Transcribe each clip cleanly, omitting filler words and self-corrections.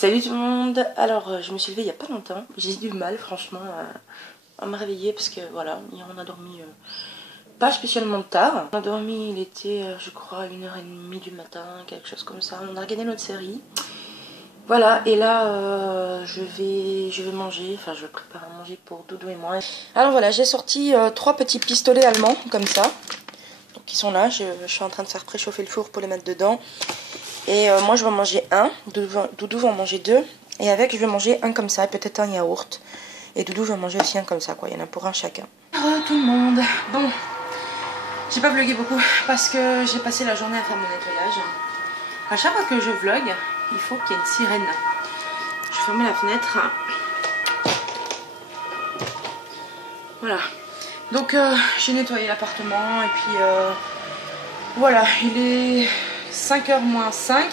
Salut tout le monde. Alors je me suis levée il n'y a pas longtemps. J'ai du mal franchement à me réveiller parce que voilà, hier on a dormi pas spécialement tard. On a dormi, il était je crois 1h30 du matin, quelque chose comme ça. On a regardé notre série. Voilà, et là je vais manger, enfin je vais préparer à manger pour Doudou et moi. Alors voilà, j'ai sorti 3 petits pistolets allemands comme ça. Donc ils sont là, je suis en train de faire préchauffer le four pour les mettre dedans. Et moi je vais en manger un, Doudou va en manger 2. Et avec je vais manger un comme ça, peut-être un yaourt. Et Doudou va manger aussi un comme ça, quoi. Il y en a pour un chacun. Oh tout le monde. Bon, j'ai pas vlogué beaucoup parce que j'ai passé la journée à faire mon nettoyage. À chaque fois que je vlog, il faut qu'il y ait une sirène. Je vais fermer la fenêtre. Voilà. Donc j'ai nettoyé l'appartement et puis voilà, il est 5h moins 5.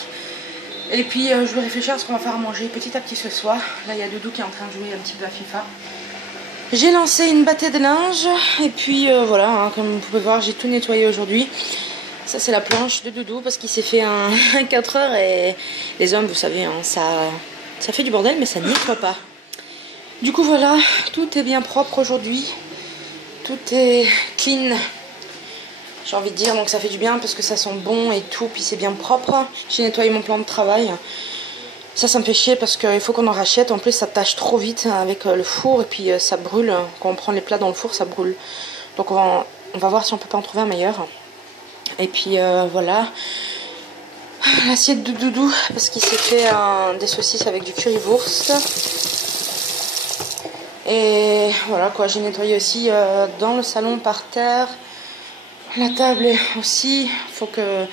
Et puis je vais réfléchir à ce qu'on va faire à manger petit à petit ce soir. Là il y a Doudou qui est en train de jouer un petit peu à FIFA. J'ai lancé une battue de linge. Et puis voilà, hein, comme vous pouvez voir j'ai tout nettoyé aujourd'hui. Ça c'est la planche de Doudou parce qu'il s'est fait un 4 heures. Et les hommes vous savez hein, ça fait du bordel mais ça nettoie pas. Du coup voilà, tout est bien propre aujourd'hui. Tout est clean. J'ai envie de dire, donc ça fait du bien parce que ça sent bon et tout, puis c'est bien propre. J'ai nettoyé mon plan de travail. Ça me fait chier parce qu'il faut qu'on en rachète. En plus, ça tâche trop vite avec le four et puis ça brûle. Quand on prend les plats dans le four, ça brûle. Donc on va voir si on peut pas en trouver un meilleur. Et puis voilà. L'assiette de Doudou parce qu'il s'est fait des saucisses avec du currywurst. Et voilà quoi, j'ai nettoyé aussi dans le salon par terre. La table aussi, il faut que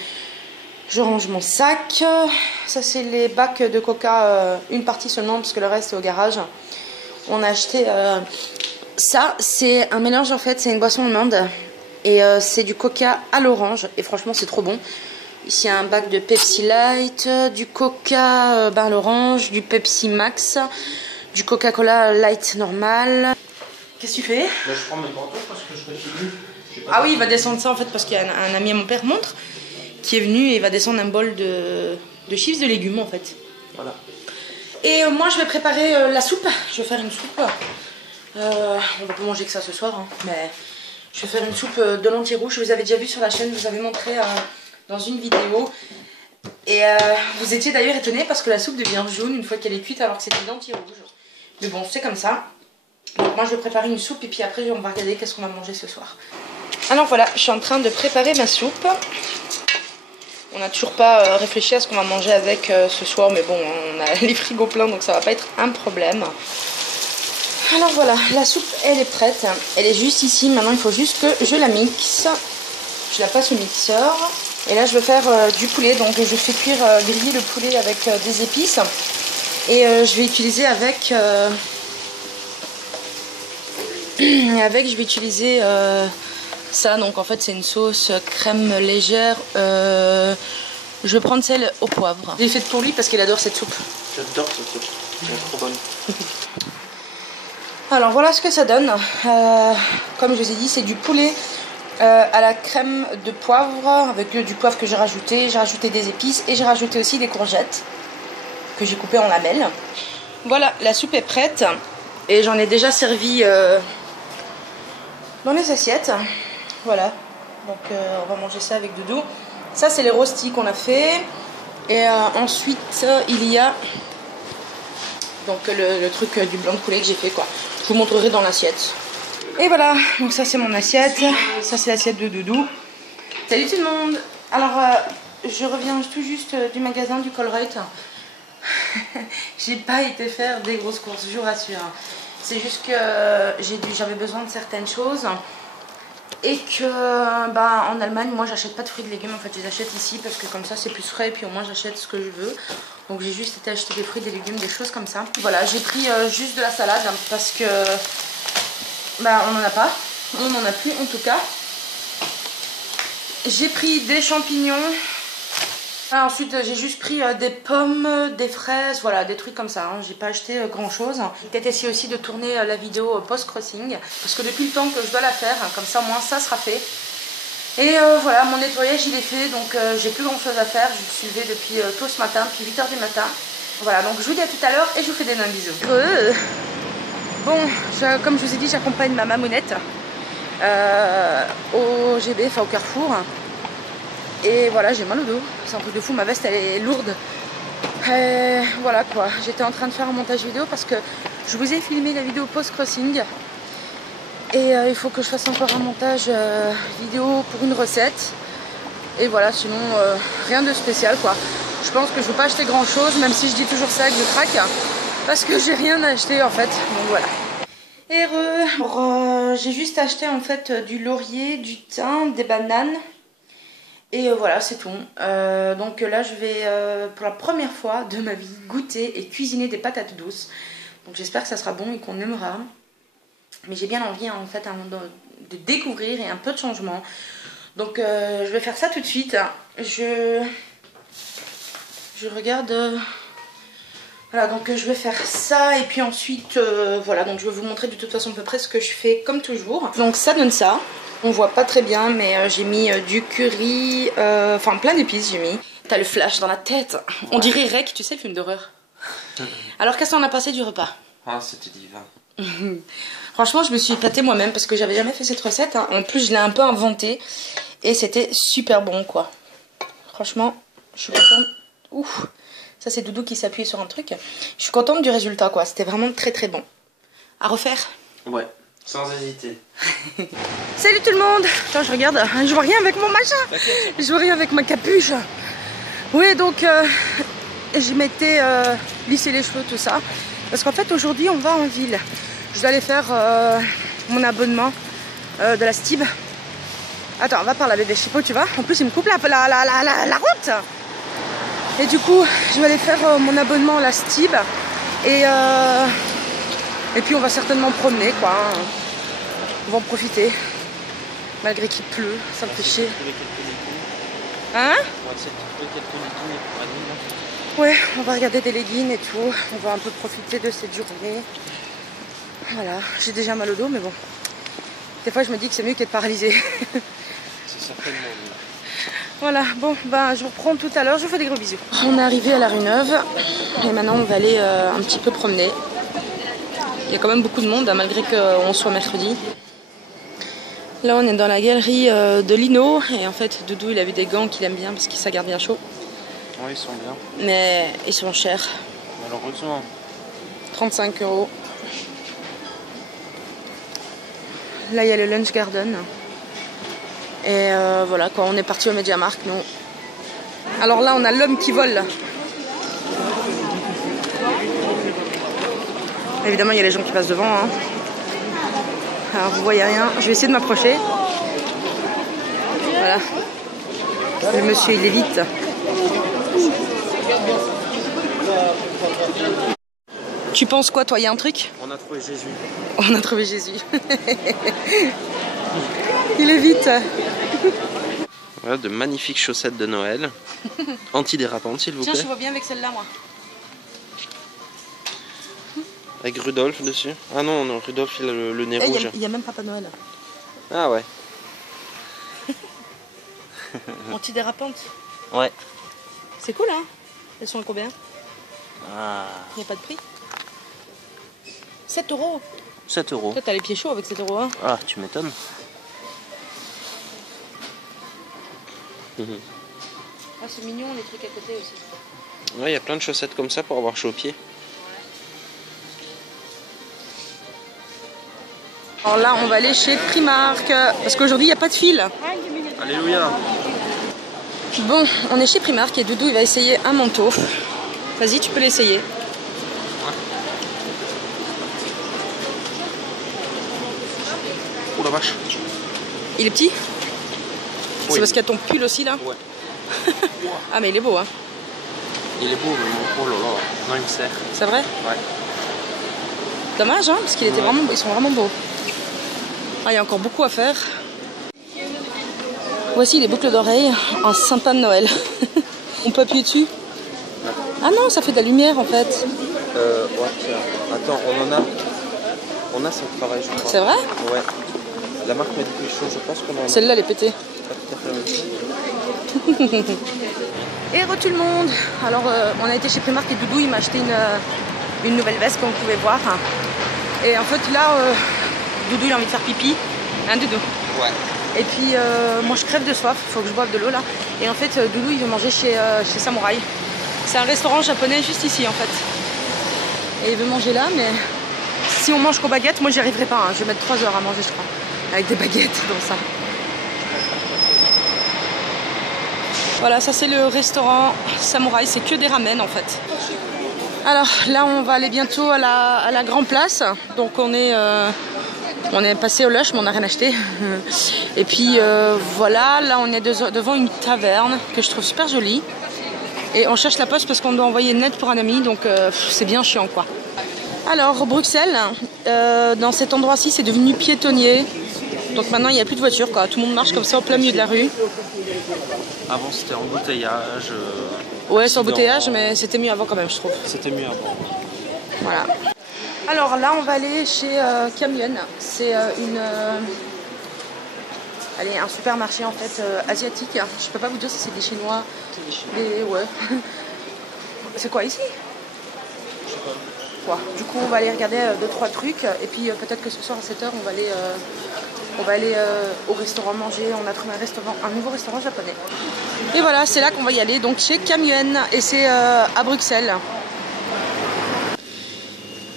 je range mon sac. Ça c'est les bacs de coca, une partie seulement parce que le reste est au garage. On a acheté ça, c'est un mélange en fait, c'est une boisson allemande. Et c'est du coca à l'orange et franchement c'est trop bon. Ici un bac de Pepsi Light, du coca à l'orange, du Pepsi Max, du Coca-Cola Light normal. Qu'est-ce que tu fais? Là, je prends mes manteaux parce que je continue. Ah oui, il va descendre ça en fait parce qu'il y a un ami à mon père montre qui est venu et il va descendre un bol de chips de légumes en fait. Voilà. Et moi je vais préparer la soupe. Je vais faire une soupe. On va pas manger que ça ce soir, hein, mais je vais faire une soupe de lentilles rouges. Je vous avais déjà vu sur la chaîne, je vous avais montré dans une vidéo. Et vous étiez d'ailleurs étonnés parce que la soupe devient jaune une fois qu'elle est cuite alors que c'était des lentilles rouges. Mais bon, c'est comme ça. Donc moi je vais préparer une soupe et puis après on va regarder qu'est-ce qu'on va manger ce soir. Alors voilà, je suis en train de préparer ma soupe. On n'a toujours pas réfléchi à ce qu'on va manger avec ce soir, mais bon, on a les frigos pleins donc ça va pas être un problème. Alors voilà, la soupe elle est prête, elle est juste ici, maintenant il faut juste que je la mixe. Je la passe au mixeur. Et là je vais faire du poulet, donc je fais cuire, griller le poulet avec des épices. Et je vais utiliser avec... je vais utiliser ça, donc en fait c'est une sauce crème légère. Je vais prendre celle au poivre. Je l'ai faite pour lui parce qu'il adore cette soupe. J'adore cette soupe, elle est trop bonne. Alors voilà ce que ça donne. Comme je vous ai dit, c'est du poulet à la crème de poivre avec du poivre que j'ai rajouté. J'ai rajouté des épices et j'ai rajouté aussi des courgettes que j'ai coupées en lamelles. Voilà, la soupe est prête et j'en ai déjà servi dans les assiettes. Voilà, donc on va manger ça avec Doudou. Ça c'est les rostis qu'on a fait. Et ensuite il y a donc le truc du blanc de poulet que j'ai fait quoi. Je vous montrerai dans l'assiette. Et voilà, donc ça c'est mon assiette. Ça c'est l'assiette de Doudou. Salut tout le monde. Alors je reviens tout juste du magasin du Colruyt. J'ai pas été faire des grosses courses, je vous rassure. C'est juste que j'avais besoin de certaines choses. Et que bah, en Allemagne, moi j'achète pas de fruits et de légumes. En fait, je les achète ici parce que comme ça c'est plus frais. Et puis au moins j'achète ce que je veux. Donc j'ai juste été acheter des fruits, des légumes, des choses comme ça. Voilà, j'ai pris juste de la salade hein, parce que bah, on en a pas. On n'en a plus en tout cas. J'ai pris des champignons. Ah, ensuite j'ai juste pris des pommes, des fraises, voilà, des trucs comme ça, hein. J'ai pas acheté grand chose. J'ai peut-être essayé aussi de tourner la vidéo post-crossing, parce que depuis le temps que je dois la faire, hein, comme ça au moins ça sera fait. Et voilà, mon nettoyage il est fait, donc j'ai plus grand chose à faire. Je me suis levée depuis tôt ce matin, depuis 8 h du matin. Voilà, donc je vous dis à tout à l'heure et je vous fais d'énormes bisous. Bon, comme je vous ai dit, j'accompagne ma mamounette au GB, enfin au Carrefour. Et voilà, j'ai mal au dos. C'est un truc de fou, ma veste elle est lourde. Voilà quoi, j'étais en train de faire un montage vidéo parce que je vous ai filmé la vidéo post-crossing. Et il faut que je fasse encore un montage vidéo pour une recette. Et voilà, sinon rien de spécial quoi. Je pense que je ne vais pas acheter grand chose, même si je dis toujours ça que je craque. Parce que j'ai rien acheté en fait, donc voilà. J'ai juste acheté en fait du laurier, du thym, des bananes. Et voilà, c'est tout. Donc là, je vais pour la première fois de ma vie goûter et cuisiner des patates douces. Donc j'espère que ça sera bon et qu'on aimera. Mais j'ai bien envie en fait de découvrir et un peu de changement. Donc je vais faire ça tout de suite. Je regarde... Voilà, donc je vais faire ça et puis ensuite, voilà, donc je vais vous montrer de toute façon à peu près ce que je fais comme toujours. Donc ça donne ça, on voit pas très bien mais j'ai mis du curry, enfin plein d'épices j'ai mis. T'as le flash dans la tête, on dirait Rec, tu sais le film d'horreur. Alors qu'est-ce qu'on a passé du repas? Ah, c'était divin. Franchement je me suis épatée moi-même parce que j'avais jamais fait cette recette, hein. En plus je l'ai un peu inventée et c'était super bon quoi. Franchement, je suis contente. Ouf. Ça c'est Doudou qui s'appuie sur un truc. Je suis contente du résultat quoi, c'était vraiment très très bon. À refaire? Ouais, sans hésiter. Salut tout le monde. Attends, je regarde, je vois rien avec mon machin. Je vois rien avec ma capuche. Oui donc je m'étais lissé les cheveux tout ça. Parce qu'en fait aujourd'hui on va en ville. Je dois aller faire mon abonnement de la Stib. Attends, va par là bébé, je sais pas où tu vas. En plus il me coupe la route. Et du coup, je vais aller faire mon abonnement à la Stib. Et puis on va certainement promener quoi. On va en profiter. Malgré qu'il pleut, ça me fait chier. Hein? Ouais, on va regarder des leggings et tout. On va un peu profiter de cette journée. Voilà, j'ai déjà mal au dos mais bon. Des fois je me dis que c'est mieux qu'être paralysé. C'est certainement mieux. Voilà, bon, ben je vous reprends tout à l'heure, je vous fais des gros bisous. On est arrivé à la rue Neuve et maintenant on va aller un petit peu promener. Il y a quand même beaucoup de monde, hein, malgré qu'on soit mercredi. Là on est dans la galerie de Lino et en fait Doudou il a vu des gants qu'il aime bien parce que ça garde bien chaud. Oui, ils sont bien. Mais ils sont chers. Malheureusement. 35 €. Là il y a le Lunch Garden. Et voilà quoi, on est parti au MediaMarkt nous. Alors là on a l'homme qui vole. Évidemment il y a les gens qui passent devant hein. Alors vous voyez rien, je vais essayer de m'approcher. Voilà. Le monsieur il est vite. Tu penses quoi toi, il y a un truc? On a trouvé Jésus. On a trouvé Jésus. Il est vite. Voilà, de magnifiques chaussettes de Noël. Antidérapantes, s'il vous plaît. Tiens, je vois bien avec celle-là, moi. Avec Rudolph dessus. Ah non, non, Rudolph, il a le nez rouge. Il y a même Papa Noël. Ah ouais. Antidérapantes. Ouais. C'est cool, hein? Elles sont à combien? Ah. Il n'y a pas de prix. 7 €. 7 €. Toi, t'as les pieds chauds avec 7 €. Hein. Ah, tu m'étonnes. Ah, c'est mignon, les trucs à côté aussi. Ouais, il y a plein de chaussettes comme ça pour avoir chaud aux pieds. Alors là, on va aller chez Primark. Parce qu'aujourd'hui, il n'y a pas de fil. Alléluia. Bon, on est chez Primark et Doudou, il va essayer un manteau. Vas-y, tu peux l'essayer. Oh la vache. Il est petit? Oui. C'est parce qu'il y a ton pull aussi là? Ouais. Ah mais il est beau hein. Il est beau, mais mon... Oh là là. Non, il me sert. C'est vrai? Ouais. Dommage hein, parce qu'ils étaient vraiment, ils sont vraiment beaux. Ah, il y a encore beaucoup à faire. Voici les boucles d'oreilles en sapin de Noël. On peut appuyer dessus? Ah non, ça fait de la lumière en fait. Ouais, tiens. Attends, on a ça de travail, je crois. C'est vrai? Ouais. La marque m'a dit quelque chose, je pense qu'on en a. Celle-là, elle est pétée. Pas tout à fait la même chose. Et re tout le monde. Alors on a été chez Primark et Doudou il m'a acheté une nouvelle veste comme vous pouvez voir. Et en fait là Doudou il a envie de faire pipi. Hein Doudou? Ouais. Et puis moi je crève de soif, il faut que je boive de l'eau là. Et en fait Doudou il veut manger chez Samouraï. C'est un restaurant japonais juste ici en fait. Et il veut manger là, mais si on mange qu'aux baguettes, moi j'y arriverai pas. Hein. Je vais mettre 3 heures à manger je crois. Avec des baguettes dans ça. Voilà, ça c'est le restaurant Samouraï, c'est que des ramen en fait. Alors là on va aller bientôt à la Grand Place. Donc on est passé au Lush mais on n'a rien acheté. Et puis voilà, là on est devant une taverne que je trouve super jolie. Et on cherche la poste parce qu'on doit envoyer une lettre pour un ami, donc c'est bien chiant quoi. Alors Bruxelles, dans cet endroit-ci c'est devenu piétonnier. Donc maintenant il n'y a plus de voitures quoi, tout le monde marche comme ça au plein milieu de la rue. Avant c'était embouteillage. Ouais c'est embouteillage mais c'était mieux avant quand même je trouve. C'était mieux avant. Voilà. Alors là on va aller chez Kamyuen. C'est un supermarché en fait asiatique. Je peux pas vous dire si c'est des Chinois. Ouais. C'est quoi ici? Je sais pas. Quoi. Du coup on va aller regarder 2-3 trucs et puis peut-être que ce soir à 7h on va aller au restaurant manger. On a trouvé un nouveau restaurant japonais. Et voilà, c'est là qu'on va y aller, donc chez Kamyuen, et c'est à Bruxelles.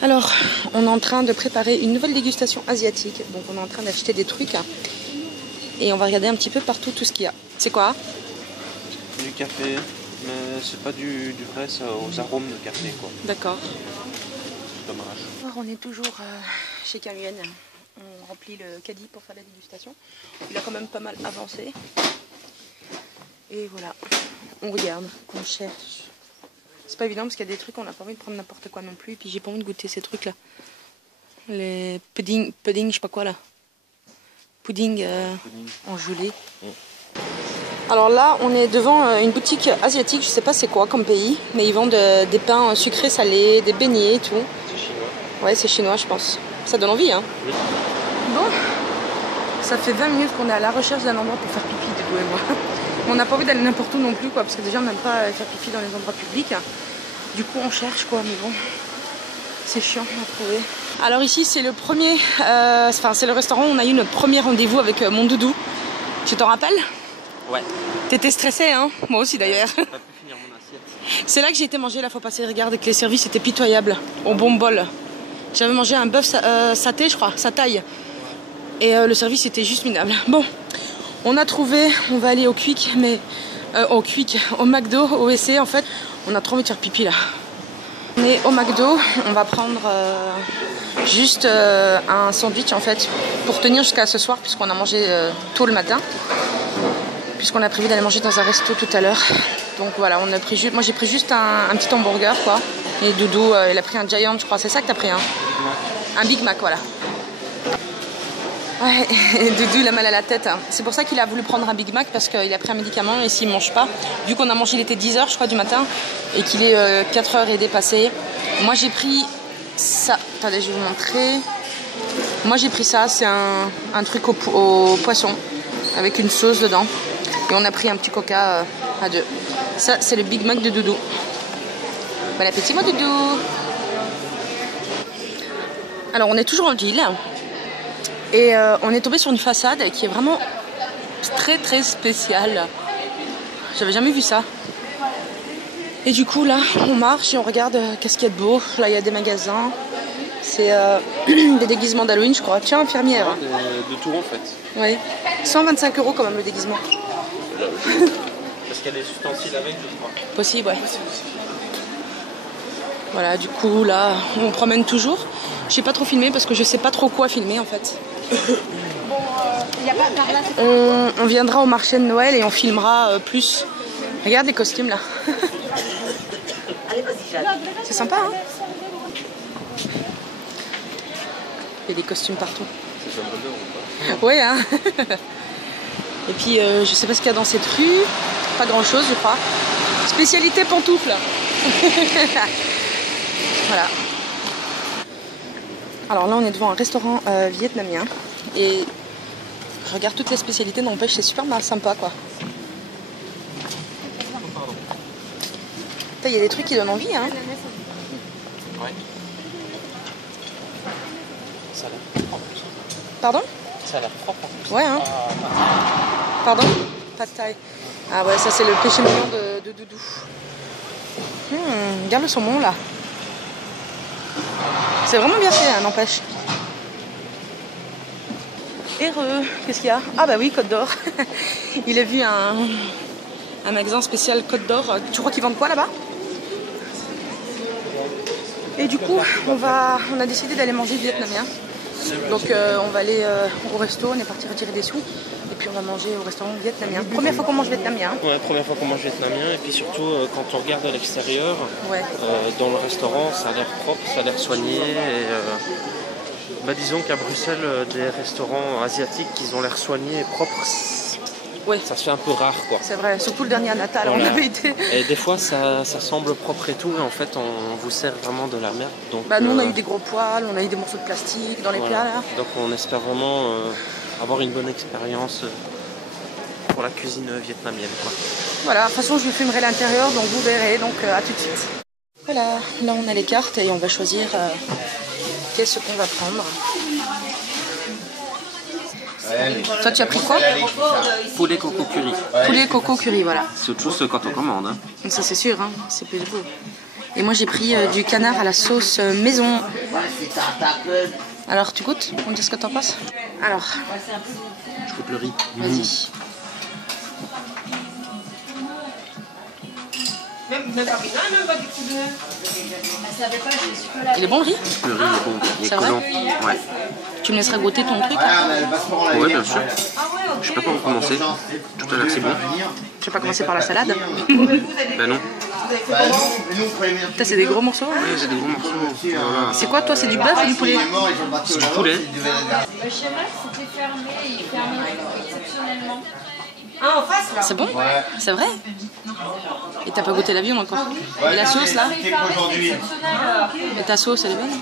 Alors, on est en train de préparer une nouvelle dégustation asiatique. Donc on est en train d'acheter des trucs. Et on va regarder un petit peu partout tout ce qu'il y a. C'est quoi? Du café, mais c'est pas du vrai, ça aux arômes de café quoi. D'accord. Dommage. Alors, on est toujours chez Kamyuen. On remplit le caddie pour faire la dégustation. Il a quand même pas mal avancé. Et voilà, on regarde, on cherche. C'est pas évident parce qu'il y a des trucs, on n'a pas envie de prendre n'importe quoi non plus. Et puis j'ai pas envie de goûter ces trucs là. Les pudding, je sais pas quoi là. Pudding en gelée. Alors là, on est devant une boutique asiatique, je sais pas c'est quoi comme pays. Mais ils vendent des pains sucrés, salés, des beignets et tout. C'est chinois. Ouais, c'est chinois je pense. Ça donne envie hein. Oui. Bon, ça fait 20 minutes qu'on est à la recherche d'un endroit pour faire pipi, Doudou et moi. On n'a pas envie d'aller n'importe où non plus, quoi, parce que déjà on n'aime pas faire pipi dans les endroits publics. Du coup on cherche quoi, mais bon, c'est chiant à trouver. Alors ici c'est le premier, c'est le restaurant où on a eu notre premier rendez-vous avec mon Doudou. Tu t'en rappelles? Ouais. T'étais stressée hein? Moi aussi d'ailleurs. J'ai pas pu finir mon assiette. C'est là que j'ai été manger la fois passée, regarde, et que les services étaient pitoyables, au bon bol. J'avais mangé un bœuf saté je crois, sa taille. Et le service était juste minable. Bon, on a trouvé, on va aller au Quick, mais au McDo, au WC en fait. On a trop envie de faire pipi là. On est au McDo, on va prendre juste un sandwich en fait pour tenir jusqu'à ce soir puisqu'on a mangé tôt le matin. Puisqu'on a prévu d'aller manger dans un resto tout à l'heure. Donc voilà, on a pris juste, moi j'ai pris juste un petit hamburger quoi. Et Doudou, il a pris un Giant je crois, c'est ça que t'as pris hein? Un Big Mac voilà. Ouais, et Doudou il a mal à la tête. C'est pour ça qu'il a voulu prendre un Big Mac parce qu'il a pris un médicament et s'il ne mange pas, vu qu'on a mangé, il était 10h je crois du matin et qu'il est 4h et dépassé. Moi j'ai pris ça, attendez je vais vous montrer. Moi j'ai pris ça, c'est un truc au poisson avec une sauce dedans. Et on a pris un petit coca à 2. Ça c'est le Big Mac de Doudou. Bon appétit mon Doudou. Alors on est toujours en ville. Et on est tombé sur une façade qui est vraiment très très spéciale. J'avais jamais vu ça. Et du coup là, on marche et on regarde qu'est-ce qu'il y a de beau. Là il y a des magasins. C'est des déguisements d'Halloween je crois. Tiens, infirmière. De tout en fait. Oui. 125 € quand même le déguisement. Parce qu'il y a des ustensiles avec je crois. Possible ouais. Voilà du coup là, on promène toujours. Je n'ai pas trop filmé parce que je sais pas trop quoi filmer en fait. On viendra au marché de Noël et on filmera plus. Regarde les costumes là. C'est sympa hein. Il y a des costumes partout. C'est John Bolder ou pas? Ouais hein. Et puis je sais pas ce qu'il y a dans cette rue. Pas grand chose je crois. Spécialité pantoufles. Voilà. Alors là on est devant un restaurant vietnamien et je regarde toutes les spécialités, n'empêche c'est super sympa quoi. Il y a des trucs qui donnent envie, hein. Ouais. Ça a l'air propre. Pardon? Ça a l'air propre en plus. Ouais, hein. Pardon? Pas de taille. Ah ouais, ça c'est le péché mignon de Doudou. Regarde le saumon là. C'est vraiment bien fait, hein, n'empêche. Heureux, qu'est-ce qu'il y a? Ah bah oui, Côte d'Or. Il a vu un magasin spécial Côte d'Or. Tu crois qu'ils vendent quoi là-bas? Et du coup, on a décidé d'aller manger vietnamien. Donc on va aller au resto, on est parti retirer des sous. Et puis on va manger au restaurant vietnamien. Première fois qu'on mange vietnamien. Ouais, première fois qu'on mange vietnamien. Et puis surtout, quand on regarde à l'extérieur, Ouais. dans le restaurant, ça a l'air propre, ça a l'air soigné. Et, disons qu'à Bruxelles, des restaurants asiatiques, ils ont l'air soignés et propres. Ouais. Ça se fait un peu rare, quoi. C'est vrai, surtout le dernier à Natal, voilà. on avait été. Et des fois, ça semble propre et tout, et en fait, on vous sert vraiment de la merde. Donc, nous, on a eu des gros poils, on a eu des morceaux de plastique dans les plats, là. Donc, on espère vraiment avoir une bonne expérience pour la cuisine vietnamienne, quoi. Voilà, de toute façon, je vous filmerai l'intérieur, donc vous verrez, donc à tout de suite. Voilà, là, on a les cartes et on va choisir qu'est-ce qu'on va prendre. Toi, tu as pris quoi? Poulet coco curry. Poulet coco curry, voilà. C'est autre chose quand on commande. Hein. Donc ça, c'est sûr, hein, c'est plus beau. Et moi, j'ai pris du canard à la sauce maison. Alors, tu goûtes? On me dit ce que t'en penses? Alors. Je goûte le riz. Vas-y. Il est bon le riz? Le riz est bon, il est C'est collant. vrai? Ouais. Tu me laisseras goûter ton truc? Oui, bien sûr. Je sais pas comment commencer. Tout à l'heure, c'est bon. Je vais pas commencer par la salade. Ben non. Putain, c'est des gros morceaux. Oui, c'est des gros morceaux. Voilà. C'est quoi, toi? C'est du bœuf ou du poulet? C'est du poulet. Le schéma, c'était fermé, il est fermé exceptionnellement. C'est bon? C'est vrai? Et t'as pas goûté la viande encore? Et la sauce là? Et ta sauce, elle est bonne?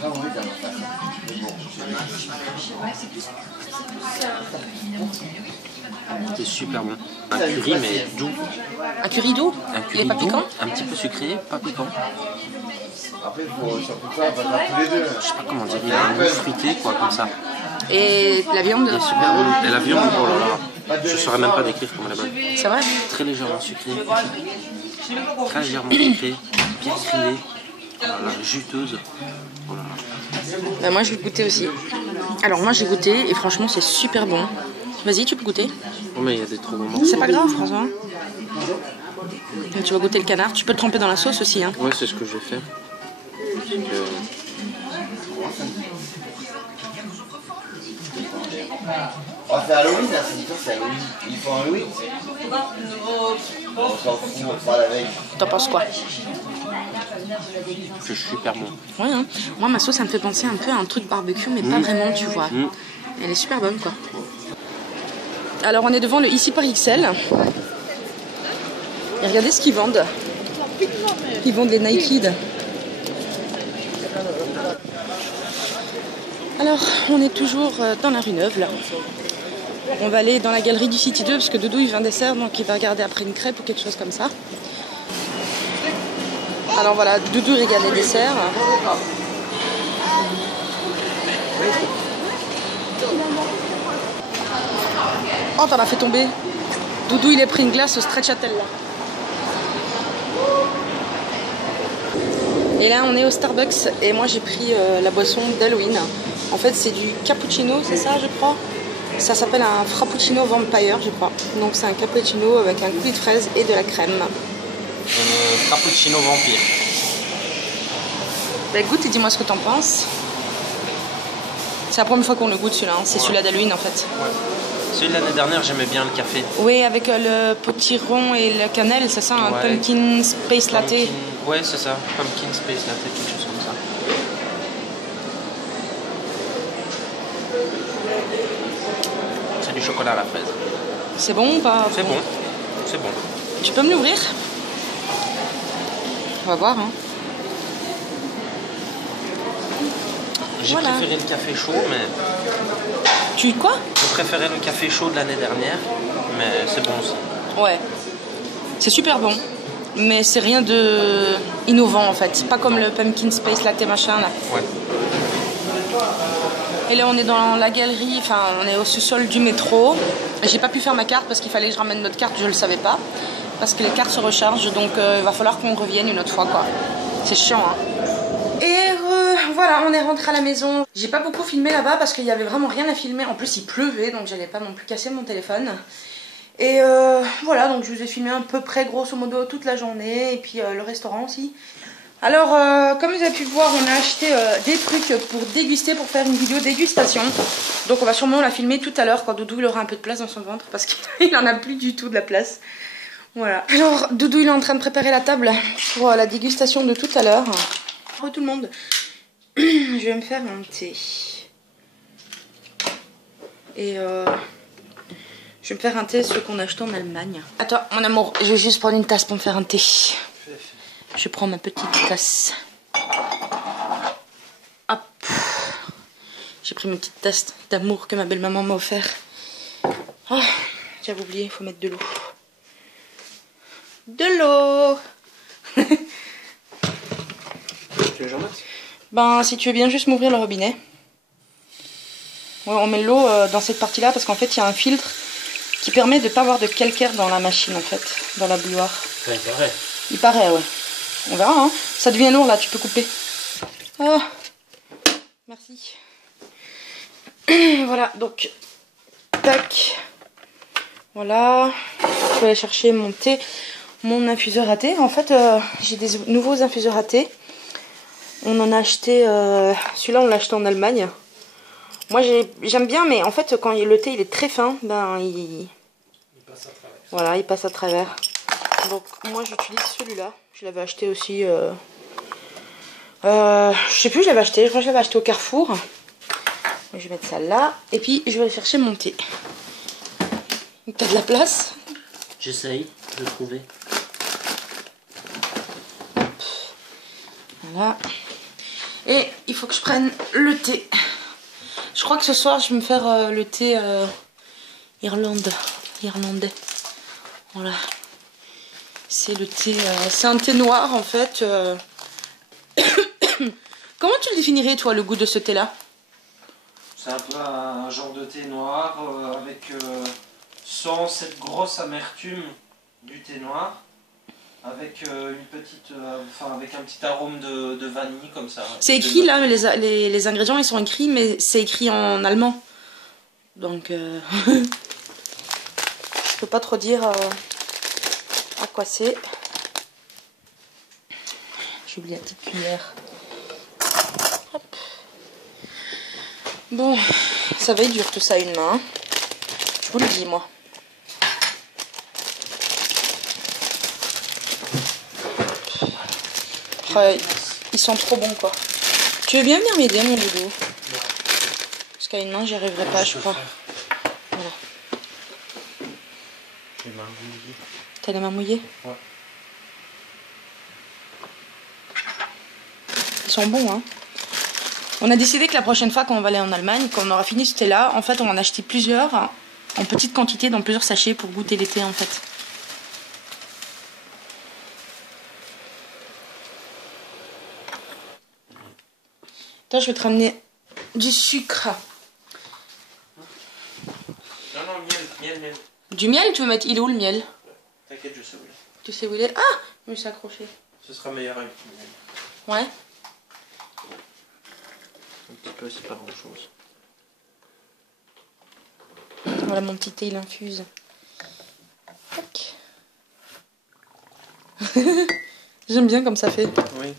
C'est super bon. Un curry, mais doux. Un curry doux? Un Il est curry pas doux, piquant? un petit peu sucré, pas piquant. Je sais pas comment dire, il a un goût fruité, quoi, comme ça. Et la viande? Il est super bon. Et la viande, oh là là, je saurais même pas décrire comment elle est bonne. C'est vrai? Très légèrement sucrée, très légèrement sucrée, bien grillée, oh là là, juteuse. Oh là là. Bah, moi, je vais goûter aussi. Alors, moi, j'ai goûté et franchement, c'est super bon. Vas-y, tu peux goûter. Oh, mais il y a des trop bons morceaux. C'est pas grave, François. Tu vas goûter le canard. Tu peux le tremper dans la sauce aussi. Hein. Ouais, c'est ce que je vais faire. Oh, c'est Halloween là, c'est Halloween. Ils font Halloween. On s'en fout, on fera la veille. T'en penses quoi? C'est super bon. Ouais, hein. Moi, ma sauce, ça me fait penser un peu à un truc barbecue, mais pas vraiment, tu vois. Elle est super bonne, quoi. Alors, on est devant le Ici par XL. Et regardez ce qu'ils vendent. Ils vendent les Nike. Alors, on est toujours dans la rue Neuve, là. On va aller dans la galerie du City 2, parce que Doudou, il veut un dessert, donc il va regarder après une crêpe ou quelque chose comme ça. Alors voilà, Doudou regarde les desserts. Oh, t'en as fait tomber. Doudou, il a pris une glace au stracciatella. Et là, on est au Starbucks et moi, j'ai pris la boisson d'Halloween. En fait, c'est du cappuccino, c'est ça, je crois. Ça s'appelle un frappuccino vampire, je crois. Donc, c'est un cappuccino avec un coulis de fraise et de la crème. Frappuccino vampire. Bah, goûte et dis-moi ce que t'en penses. C'est la première fois qu'on le goûte, celui-là. Hein. C'est celui-là d'Halloween, en fait. Ouais. Celui de l'année dernière, j'aimais bien le café. Oui, avec le potiron et la cannelle, c'est ça, un Ouais. pumpkin space latte. Ouais, c'est ça. Pumpkin space latte, quelque chose comme ça. C'est du chocolat à la fraise. C'est bon ou pas? C'est bon. C'est bon. Tu peux me l'ouvrir? On va voir, hein. J'ai Voilà. préféré le café chaud, mais... Tu quoi? Je préférais le café chaud de l'année dernière, mais c'est bon aussi. Ouais. C'est super bon. Mais c'est rien de innovant en fait. Pas comme le pumpkin space latte machin là. Ouais. Et là on est dans la galerie, enfin on est au sous-sol du métro. J'ai pas pu faire ma carte parce qu'il fallait que je ramène notre carte, je le savais pas. Parce que les cartes se rechargent, donc il va falloir qu'on revienne une autre fois quoi. C'est chiant hein. Et voilà, on est rentré à la maison. J'ai pas beaucoup filmé là-bas parce qu'il y avait vraiment rien à filmer. En plus il pleuvait, donc j'allais pas non plus casser mon téléphone. Et voilà, donc je vous ai filmé à peu près grosso modo toute la journée. Et puis le restaurant aussi. Alors, comme vous avez pu le voir, on a acheté des trucs pour déguster, pour faire une vidéo dégustation. Donc on va sûrement la filmer tout à l'heure quand Doudou il aura un peu de place dans son ventre parce qu'il en a plus du tout de la place. Voilà. Alors Doudou il est en train de préparer la table pour la dégustation de tout à l'heure. Bonjour tout le monde. Je vais me faire un thé. Et je vais me faire un thé, ce qu'on a acheté en Allemagne. Attends mon amour, je vais juste prendre une tasse pour me faire un thé. Je prends ma petite tasse. Hop. J'ai pris ma petite tasse d'amour que ma belle-maman m'a offert. Oh, j'avais oublié, il faut mettre de l'eau. De l'eau. Tu veux que j'en mette ? Ben, si tu veux bien juste m'ouvrir le robinet. Ouais, on met l'eau dans cette partie-là parce qu'en fait, il y a un filtre qui permet de ne pas avoir de calcaire dans la machine, en fait, dans la bouilloire. Ça, il paraît. Il paraît, ouais. On verra, hein. Ça devient lourd, là, tu peux couper. Oh. Merci. Voilà, donc, tac. Voilà. Je vais aller chercher mon thé, mon infuseur à thé. En fait, j'ai des nouveaux infuseurs à thé. On en a acheté, celui-là, on l'a acheté en Allemagne. Moi, j'aime bien, mais en fait, quand le thé il est très fin, ben, il passe à travers. Voilà, il passe à travers. Donc, moi, j'utilise celui-là. Je l'avais acheté aussi. Je sais plus, je l'avais acheté. Je crois que je l'avais acheté au Carrefour. Je vais mettre ça là. Et puis, je vais aller chercher mon thé. T'as de la place? J'essaye de trouver. Voilà. Et il faut que je prenne le thé. Je crois que ce soir, je vais me faire le thé irlandais. Voilà. C'est le thé. C'est un thé noir en fait. Comment tu le définirais toi, le goût de ce thé-là? C'est un peu un genre de thé noir avec sans cette grosse amertume du thé noir. Avec une petite, avec un petit arôme de vanille comme ça. C'est écrit là, les ingrédients ils sont écrits, mais c'est écrit en allemand. Donc, je peux pas trop dire à quoi c'est. J'ai oublié la petite cuillère. Hop. Bon, ça va être dur tout ça à une main. Je vous le dis moi. Ils sont trop bons quoi. Tu veux bien venir m'aider mon doudou? Parce qu'à une main j'y arriverai pas je crois. Voilà. Les mains mouillées. T'as les mains mouillées? Ouais. Ils sont bons hein. On a décidé que la prochaine fois quand on va aller en Allemagne, quand on aura fini ce thé là, en fait on va en acheter plusieurs hein, en petite quantité dans plusieurs sachets pour goûter les thés en fait. Toi, je vais te ramener du sucre. Non, miel. Du miel, tu veux mettre... Il est où le miel? T'inquiète, je sais où il est. Tu sais où il est? Ah! Je me suis accroché. Ce sera meilleur avec du miel. Ouais. Un petit peu, c'est pas grand chose. Voilà mon petit thé, il infuse. Tac. J'aime bien comme ça fait. Oui.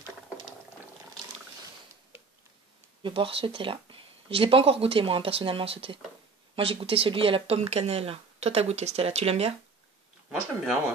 Je vais boire ce thé là. Je l'ai pas encore goûté moi hein, personnellement ce thé. Moi j'ai goûté celui à la pomme cannelle. Toi t'as goûté ce thé là, tu l'aimes bien? Moi je l'aime bien, ouais.